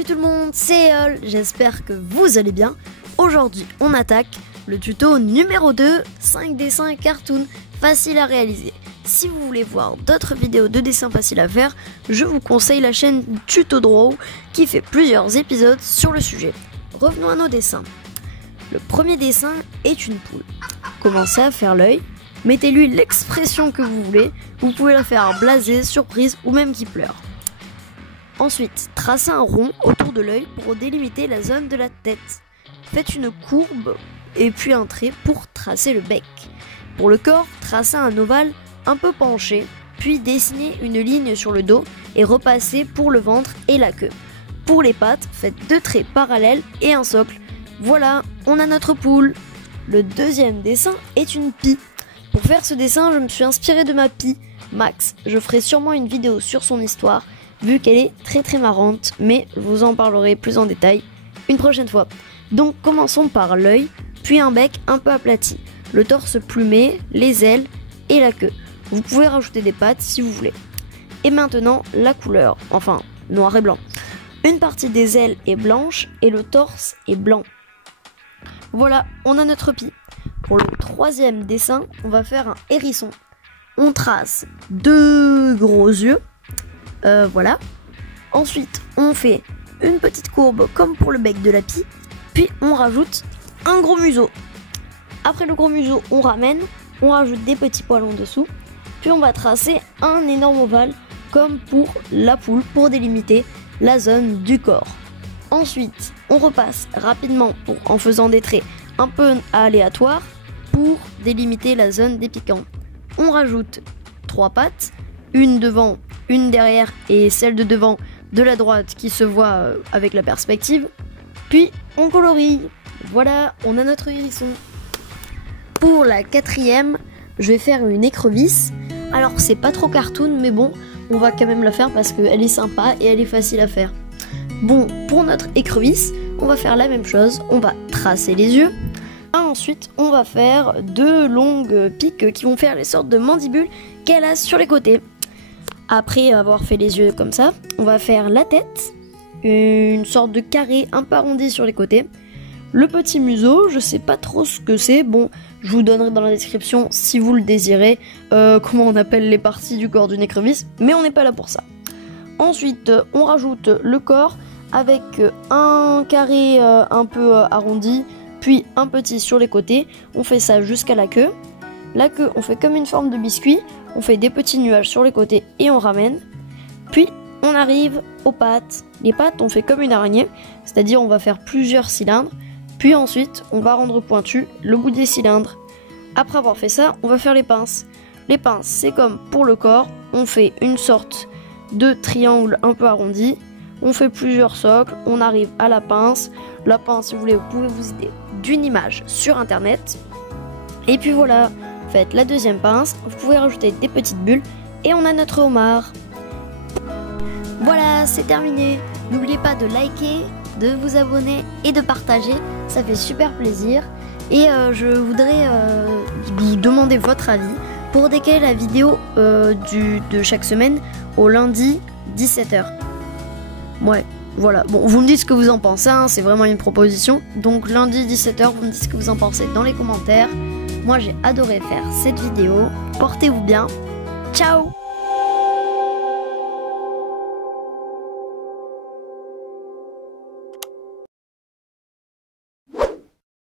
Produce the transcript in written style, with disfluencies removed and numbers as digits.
Salut tout le monde, c'est Eol, j'espère que vous allez bien. Aujourd'hui on attaque le tuto numéro 2, 5 dessins cartoon faciles à réaliser. Si vous voulez voir d'autres vidéos de dessins faciles à faire, je vous conseille la chaîne Tuto Draw qui fait plusieurs épisodes sur le sujet. Revenons à nos dessins. Le premier dessin est une poule. Commencez à faire l'œil, mettez-lui l'expression que vous voulez, vous pouvez la faire blasée, surprise ou même qui pleure. Ensuite, tracez un rond autour de l'œil pour délimiter la zone de la tête. Faites une courbe et puis un trait pour tracer le bec. Pour le corps, tracez un ovale un peu penché, puis dessinez une ligne sur le dos et repassez pour le ventre et la queue. Pour les pattes, faites 2 traits parallèles et un socle. Voilà, on a notre poule. Le deuxième dessin est une pie. Pour faire ce dessin, je me suis inspiré de ma pie, Max. Je ferai sûrement une vidéo sur son histoire, vu qu'elle est très marrante, mais je vous en parlerai plus en détail une prochaine fois. Donc commençons par l'œil, puis un bec un peu aplati, le torse plumé, les ailes et la queue. Vous pouvez rajouter des pattes si vous voulez. Et maintenant la couleur, enfin noir et blanc. Une partie des ailes est blanche et le torse est blanc. Voilà, on a notre pie. Pour le troisième dessin, on va faire un hérisson. On trace 2 gros yeux. Voilà. Ensuite, on fait une petite courbe comme pour le bec de la pie. Puis on rajoute un gros museau. Après le gros museau, on ramène. On rajoute des petits poils en dessous. Puis on va tracer un énorme ovale comme pour la poule pour délimiter la zone du corps. Ensuite, on repasse rapidement en faisant des traits un peu aléatoires pour délimiter la zone des piquants. On rajoute 3 pattes, une devant, une derrière et celle de devant de la droite qui se voit avec la perspective. Puis on colorie. Voilà, on a notre hérisson. Pour la quatrième, je vais faire une écrevisse. Alors c'est pas trop cartoon, mais bon, on va quand même la faire parce qu'elle est sympa et elle est facile à faire. Bon, pour notre écrevisse, on va faire la même chose. On va tracer les yeux. Ensuite, on va faire 2 longues piques qui vont faire les sortes de mandibules qu'elle a sur les côtés. Après avoir fait les yeux comme ça, on va faire la tête, une sorte de carré un peu arrondi sur les côtés. Le petit museau, je sais pas trop ce que c'est. Bon, je vous donnerai dans la description si vous le désirez comment on appelle les parties du corps d'une écrevisse, mais on n'est pas là pour ça. Ensuite, on rajoute le corps avec un carré un peu arrondi, puis un petit sur les côtés. On fait ça jusqu'à la queue. La queue, on fait comme une forme de biscuit. On fait des petits nuages sur les côtés et on ramène. Puis, on arrive aux pattes. Les pattes, on fait comme une araignée, c'est-à-dire on va faire plusieurs cylindres. Puis ensuite, on va rendre pointu le bout des cylindres. Après avoir fait ça, on va faire les pinces. Les pinces, c'est comme pour le corps. On fait une sorte de triangle un peu arrondi. On fait plusieurs socles. On arrive à la pince. La pince, si vous voulez, vous pouvez vous aider d'une image sur internet. Et puis voilà, faites la deuxième pince. Vous pouvez rajouter des petites bulles. Et on a notre homard. Voilà, c'est terminé. N'oubliez pas de liker, de vous abonner et de partager. Ça fait super plaisir. Et je voudrais vous demander votre avis pour décaler la vidéo de chaque semaine au lundi 17h. Ouais, voilà. Bon, vous me dites ce que vous en pensez, hein, c'est vraiment une proposition. Donc lundi 17h, vous me dites ce que vous en pensez dans les commentaires. Moi, j'ai adoré faire cette vidéo. Portez-vous bien. Ciao!